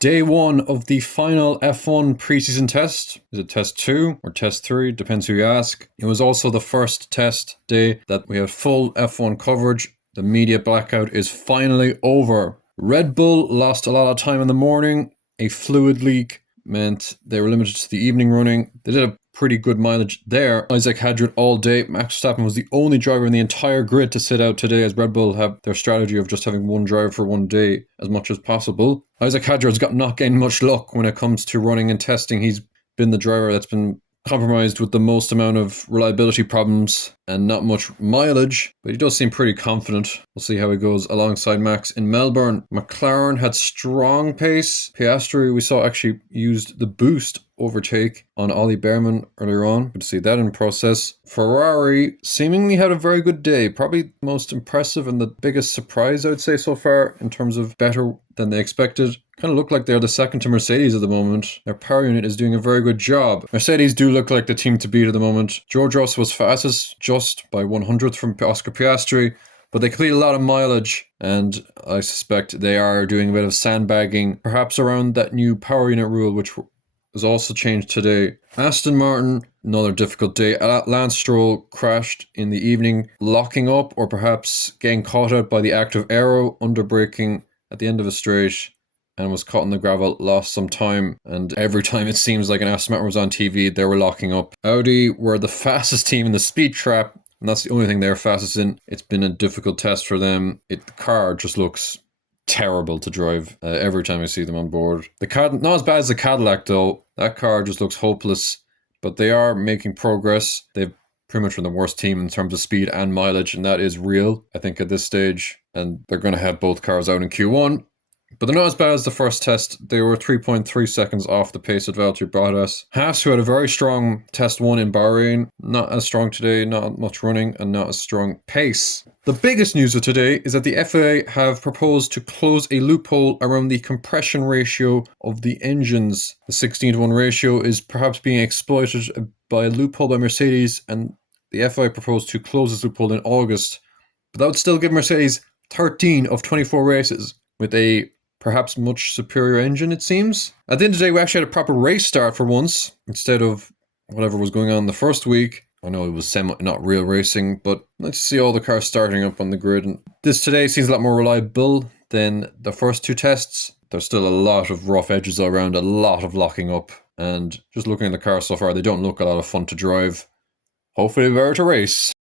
Day one of the final F1 preseason test. Is it test 2 or test 3? Depends who you ask. It was also the first test day that we had full F1 coverage. The media blackout is finally over. Red Bull lost a lot of time in the morning. A fluid leak meant they were limited to the evening running. They did a pretty good mileage there. Isaac Hadrid all day. Max Verstappen was the only driver in the entire grid to sit out today, as Red Bull have their strategy of just having one driver for one day as much as possible. Isaac Hadrid's got not gained much luck when it comes to running and testing. He's been the driver that's been compromised with the most amount of reliability problems and not much mileage, but he does seem pretty confident. We'll see how he goes alongside Max in Melbourne. McLaren had strong pace. Piastri, we saw, actually used the boost overtake on Ollie Behrman earlier on. Good to see that in process. Ferrari seemingly had a very good day. Probably the most impressive and the biggest surprise, I would say, so far in terms of better than they expected. Kind of look like they're the second to Mercedes at the moment. Their power unit is doing a very good job. Mercedes do look like the team to beat at the moment. George Russell was fastest, just by 100th from Oscar Piastri, but they complete a lot of mileage, and I suspect they are doing a bit of sandbagging, perhaps around that new power unit rule, which was also changed today. Aston Martin, another difficult day. Lance Stroll crashed in the evening, locking up or perhaps getting caught out by the active aero, underbraking at the end of a straight, and was caught in the gravel, lost some time, and every time it seems like an Aston Martin was on TV, they were locking up. Audi were the fastest team in the speed trap, and that's the only thing they're fastest in. It's been a difficult test for them. The car just looks terrible to drive every time I see them on board. Not as bad as the Cadillac though. That car just looks hopeless, but they are making progress. They've pretty much been the worst team in terms of speed and mileage, and that is real, I think, at this stage, and they're going to have both cars out in Q1. But they're not as bad as the first test. They were 3.3 seconds off the pace of Valtteri Bottas. Haas, who had a very strong test 1 in Bahrain, not as strong today, not much running, and not as strong pace. The biggest news of today is that the FIA have proposed to close a loophole around the compression ratio of the engines. The 16:1 ratio is perhaps being exploited by a loophole by Mercedes, and the FIA proposed to close this loophole in August. But that would still give Mercedes 13 of 24 races with a perhaps much superior engine, it seems. At the end of the day, we actually had a proper race start for once, instead of whatever was going on the first week. I know it was not real racing, but nice to see all the cars starting up on the grid. And this today seems a lot more reliable than the first two tests. There's still a lot of rough edges all around, a lot of locking up, and just looking at the cars so far, they don't look a lot of fun to drive. Hopefully better to race.